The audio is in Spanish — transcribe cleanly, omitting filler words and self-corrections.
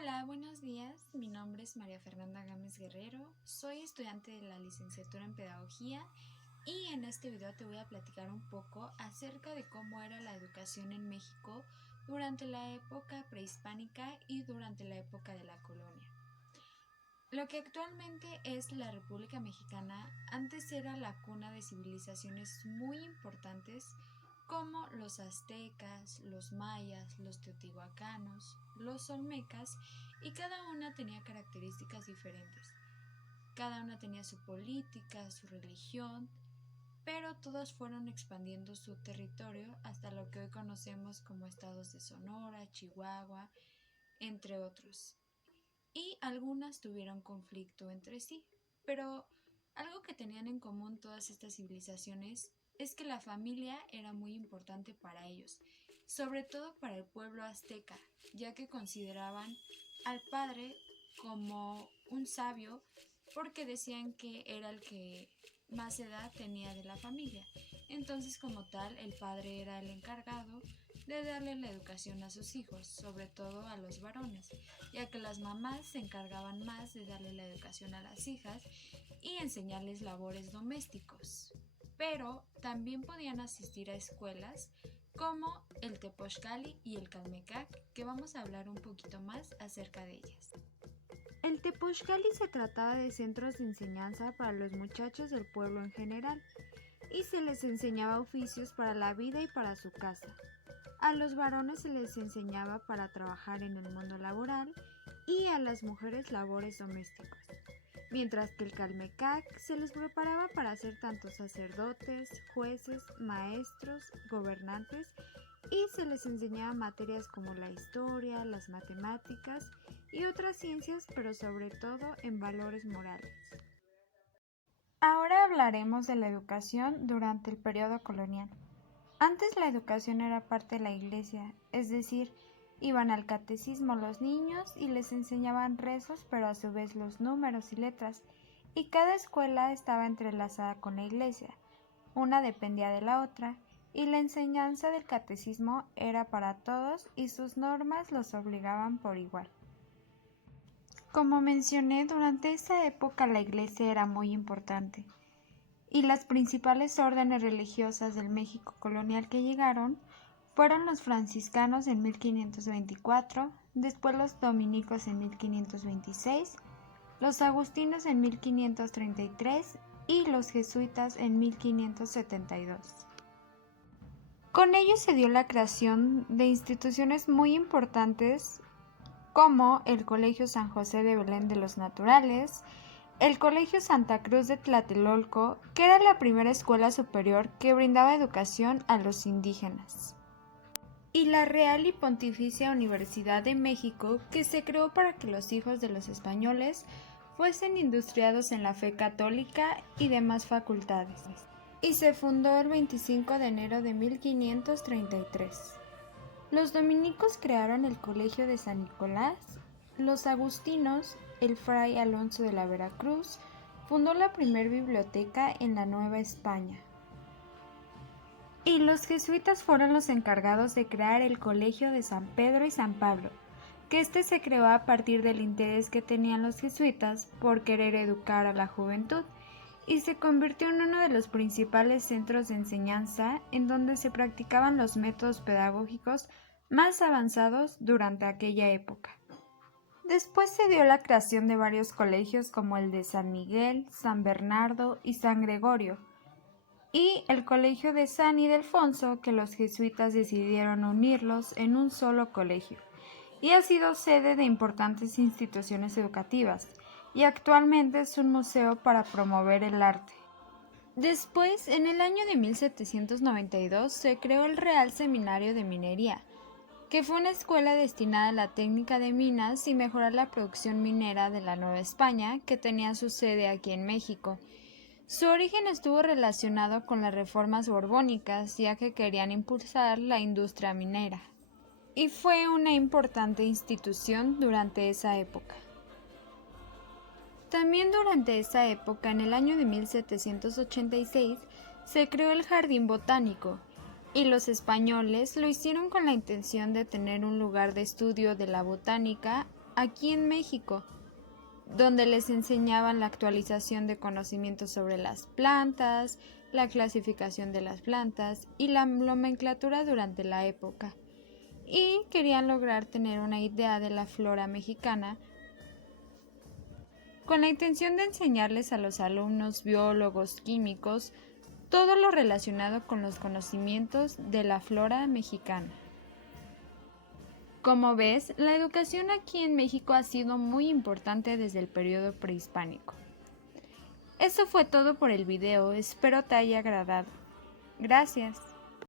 Hola, buenos días. Mi nombre es María Fernanda Gámez Guerrero. Soy estudiante de la licenciatura en Pedagogía y en este video te voy a platicar un poco acerca de cómo era la educación en México durante la época prehispánica y durante la época de la colonia. Lo que actualmente es la República Mexicana antes era la cuna de civilizaciones muy importantes como los aztecas, los mayas, los teotihuacanos, los olmecas, y cada una tenía características diferentes. Cada una tenía su política, su religión, pero todas fueron expandiendo su territorio hasta lo que hoy conocemos como estados de Sonora, Chihuahua, entre otros. Y algunas tuvieron conflicto entre sí, pero algo que tenían en común todas estas civilizaciones es que la familia era muy importante para ellos, sobre todo para el pueblo azteca, ya que consideraban al padre como un sabio porque decían que era el que más edad tenía de la familia. Entonces, como tal, el padre era el encargado de darle la educación a sus hijos, sobre todo a los varones, ya que las mamás se encargaban más de darle la educación a las hijas y enseñarles labores domésticos. Pero también podían asistir a escuelas como el Tepochcali y el Calmecac, que vamos a hablar un poquito más acerca de ellas. El Tepochcali se trataba de centros de enseñanza para los muchachos del pueblo en general, y se les enseñaba oficios para la vida y para su casa. A los varones se les enseñaba para trabajar en el mundo laboral y a las mujeres labores domésticos, mientras que el Calmecac se les preparaba para ser tanto sacerdotes, jueces, maestros, gobernantes, y se les enseñaba materias como la historia, las matemáticas y otras ciencias, pero sobre todo en valores morales. Ahora hablaremos de la educación durante el periodo colonial. Antes la educación era parte de la iglesia, es decir, iban al catecismo los niños y les enseñaban rezos, pero a su vez los números y letras, y cada escuela estaba entrelazada con la iglesia, una dependía de la otra, y la enseñanza del catecismo era para todos y sus normas los obligaban por igual. Como mencioné, durante esa época la iglesia era muy importante, y las principales órdenes religiosas del México colonial que llegaron fueron los franciscanos en 1524, después los dominicos en 1526, los agustinos en 1533 y los jesuitas en 1572. Con ello se dio la creación de instituciones muy importantes como el Colegio San José de Belén de los Naturales, el Colegio Santa Cruz de Tlatelolco, que era la primera escuela superior que brindaba educación a los indígenas, y la Real y Pontificia Universidad de México, que se creó para que los hijos de los españoles fuesen industriados en la fe católica y demás facultades, y se fundó el 25 de enero de 1533. Los dominicos crearon el Colegio de San Nicolás, los agustinos, el fray Alonso de la Veracruz, fundó la primer biblioteca en la Nueva España. Y los jesuitas fueron los encargados de crear el Colegio de San Pedro y San Pablo, que se creó a partir del interés que tenían los jesuitas por querer educar a la juventud, y se convirtió en uno de los principales centros de enseñanza en donde se practicaban los métodos pedagógicos más avanzados durante aquella época. Después se dio la creación de varios colegios como el de San Miguel, San Bernardo y San Gregorio, y el colegio de San Ildefonso, que los jesuitas decidieron unirlos en un solo colegio, y ha sido sede de importantes instituciones educativas, y actualmente es un museo para promover el arte. Después, en el año de 1792, se creó el Real Seminario de Minería, que fue una escuela destinada a la técnica de minas y mejorar la producción minera de la Nueva España, que tenía su sede aquí en México. Su origen estuvo relacionado con las reformas borbónicas, ya que querían impulsar la industria minera, y fue una importante institución durante esa época. También durante esa época, en el año de 1786, se creó el Jardín Botánico, y los españoles lo hicieron con la intención de tener un lugar de estudio de la botánica aquí en México, donde les enseñaban la actualización de conocimientos sobre las plantas, la clasificación de las plantas y la nomenclatura durante la época. Y querían lograr tener una idea de la flora mexicana con la intención de enseñarles a los alumnos biólogos, químicos, todo lo relacionado con los conocimientos de la flora mexicana. Como ves, la educación aquí en México ha sido muy importante desde el periodo prehispánico. Eso fue todo por el video, espero te haya agradado. Gracias.